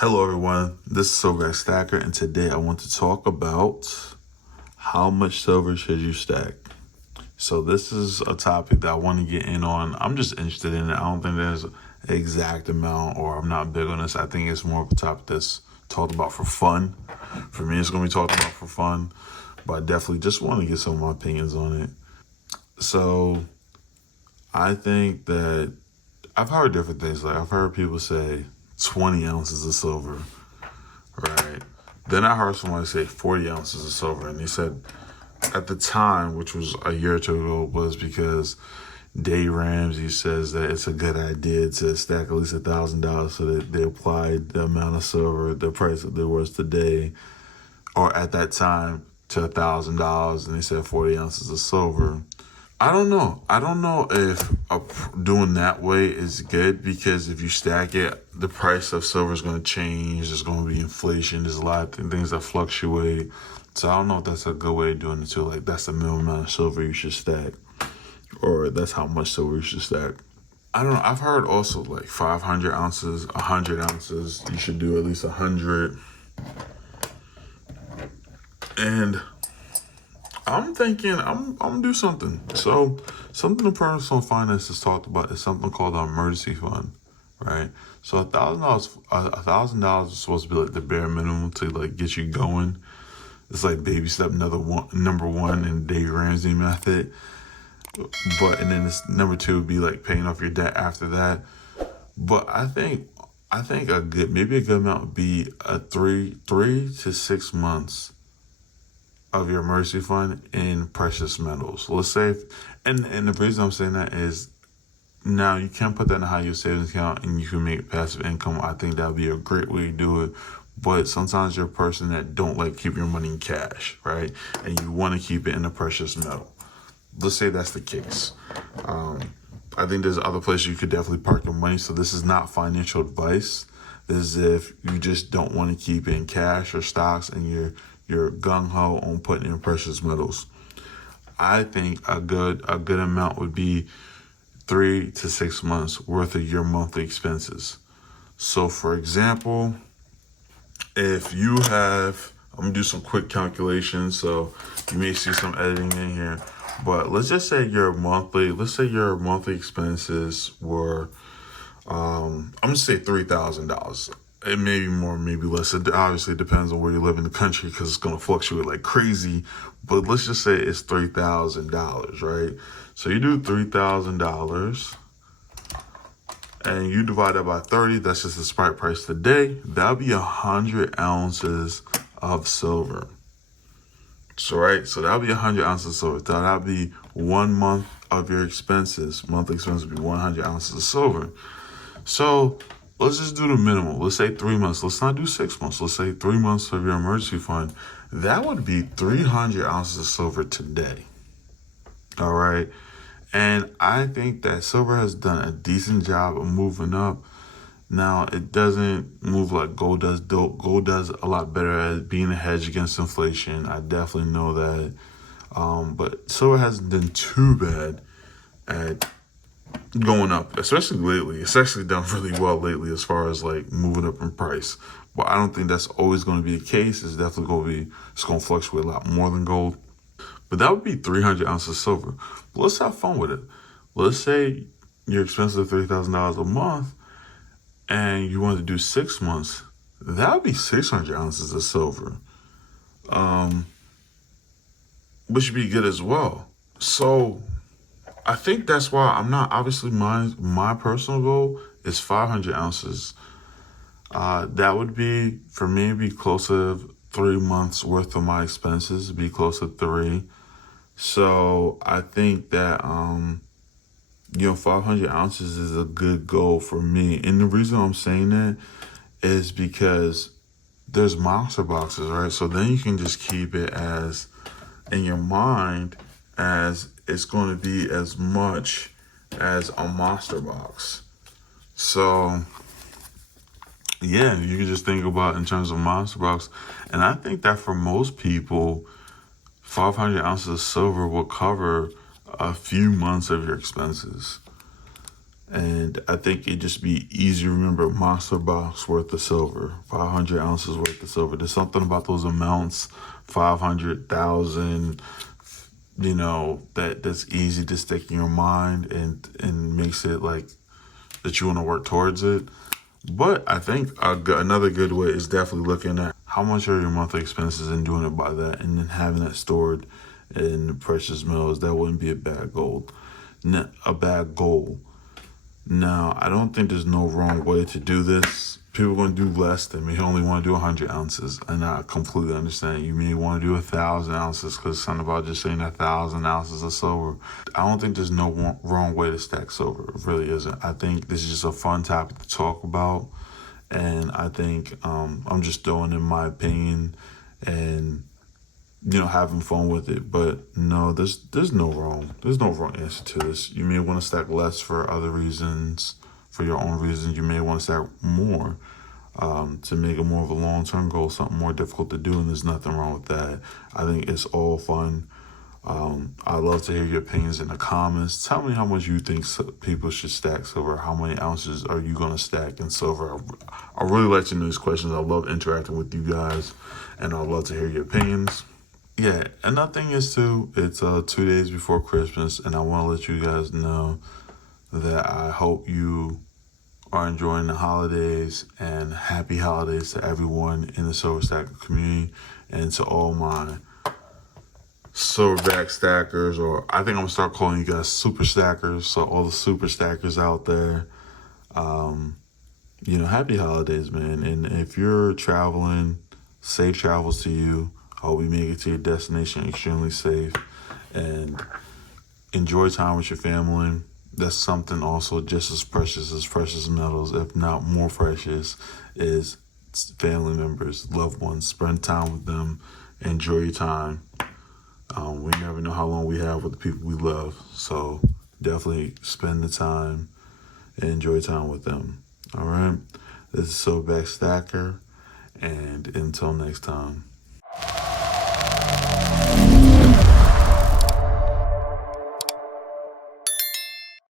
Hello everyone, this is Silver Stacker, and today I want to talk about how much silver should you stack. So this is a topic that I want to get in on. I'm just interested in it. I don't think there's an exact amount, or I'm not big on this. I think it's more of a topic that's talked about for fun. For me, it's going to be talked about for fun, but I definitely just want to get some of my opinions on it. So I think that I've heard different things. Like I've heard people say 20 ounces of silver. Right. Then I heard somebody say 40 ounces of silver, and they said at the time, which was a year or two ago, was because Dave Ramsey says that it's a good idea to stack at least $1,000, so that they applied the amount of silver, the price that there was today, or at that time, to $1,000, and they said 40 ounces of silver. I don't know. I don't know if doing that way is good, because if you stack it, the price of silver is going to change. There's going to be inflation. There's a lot of things that fluctuate. So I don't know if that's a good way of doing it too. Like that's the minimum amount of silver you should stack, or that's how much silver you should stack. I don't know. I've heard also like 500 ounces, 100 ounces. You should do at least 100. And I'm thinking I'm gonna do something. So something the personal finance has talked about is something called an emergency fund, right? So $1,000 is supposed to be like the bare minimum to like get you going. It's like baby step number one in Dave Ramsey method. And then this number two would be like paying off your debt after that. But I think a good amount would be a three to 6 months of your emergency fund in precious metals. Let's say, and the reason I'm saying that is now you can put that in a high yield savings account and you can make passive income. I think that would be a great way to do it. But sometimes you're a person that don't like keep your money in cash, right? And you want to keep it in a precious metal. Let's say that's the case. I think there's other places you could definitely park your money. So this is not financial advice. This is if you just don't want to keep it in cash or stocks and you're gung-ho on putting in precious metals. I think a good amount would be 3 to 6 months worth of your monthly expenses. So for example, if you have, I'm gonna do some quick calculations, so you may see some editing in here, but let's just say your monthly expenses were, I'm gonna say $3,000. It may be more, maybe less. It obviously depends on where you live in the country, because it's going to fluctuate like crazy. But let's just say it's $3,000, right? So you do $3,000 and you divide that by 30. That's just the spot price today. That'll be 100 ounces of silver. So, right? So that'll be 100 ounces of silver. That'll be 1 month of your expenses. Monthly expenses would be 100 ounces of silver. So let's just do the minimum. Let's say 3 months. Let's not do 6 months. Let's say 3 months of your emergency fund. That would be 300 ounces of silver today. All right. And I think that silver has done a decent job of moving up. Now, it doesn't move like gold does. Gold does a lot better at being a hedge against inflation. I definitely know that. But silver hasn't done too bad at going up, especially lately. It's actually done really well lately as far as like moving up in price. But I don't think that's always going to be the case. It's definitely it's going to fluctuate a lot more than gold. But that would be 300 ounces of silver. But let's have fun with it. Let's say your expenses are $3,000 a month and you want to do 6 months. That would be 600 ounces of silver, which would be good as well. So I think that's why I'm not, obviously my personal goal is 500 ounces. That would be, for me, be close to 3 months worth of my expenses, be close to 3. So I think that, 500 ounces is a good goal for me. And the reason I'm saying that is because there's monster boxes, right? So then you can just keep it as in your mind as it's going to be as much as a monster box. So yeah, you can just think about in terms of monster box. And I think that for most people, 500 ounces of silver will cover a few months of your expenses. And I think it'd just be easy to remember monster box worth of silver, 500 ounces worth of silver. There's something about those amounts, 500,000, that's easy to stick in your mind and makes it like that you want to work towards it. But I think another good way is definitely looking at how much are your monthly expenses and doing it by that, and then having that stored in precious metals. That wouldn't be a bad goal. Now, I don't think there's no wrong way to do this. People are going to do less than me. Who only want to do 100 ounces. And I completely understand. You may want to do 1,000 ounces because it's something about just saying 1,000 ounces of silver. I don't think there's no wrong way to stack silver. It really isn't. I think this is just a fun topic to talk about. And I think I'm just throwing in my opinion and having fun with it. But no, there's no wrong answer to this. You may want to stack less for other reasons, for your own reasons. You may want to stack more to make it more of a long-term goal, something more difficult to do, and there's nothing wrong with that. I think it's all fun. I'd love to hear your opinions in the comments. Tell me how much you think people should stack silver. How many ounces are you going to stack in silver? I really like to know these questions. I love interacting with you guys, and I'd love to hear your opinions. Yeah, another thing is too, it's 2 days before Christmas, and I want to let you guys know that I hope you are enjoying the holidays, and happy holidays to everyone in the Silver Stacker community and to all my Silverback stackers, or I think I'm going to start calling you guys Super Stackers, so all the Super Stackers out there, happy holidays, man. And if you're traveling, safe travels to you. I hope you make it to your destination extremely safe and enjoy time with your family. That's something also just as precious metals, if not more precious, is family members, loved ones. Spend time with them. Enjoy your time. We never know how long we have with the people we love. So definitely spend the time and enjoy time with them. All right? This is Silverback Stacker. And until next time.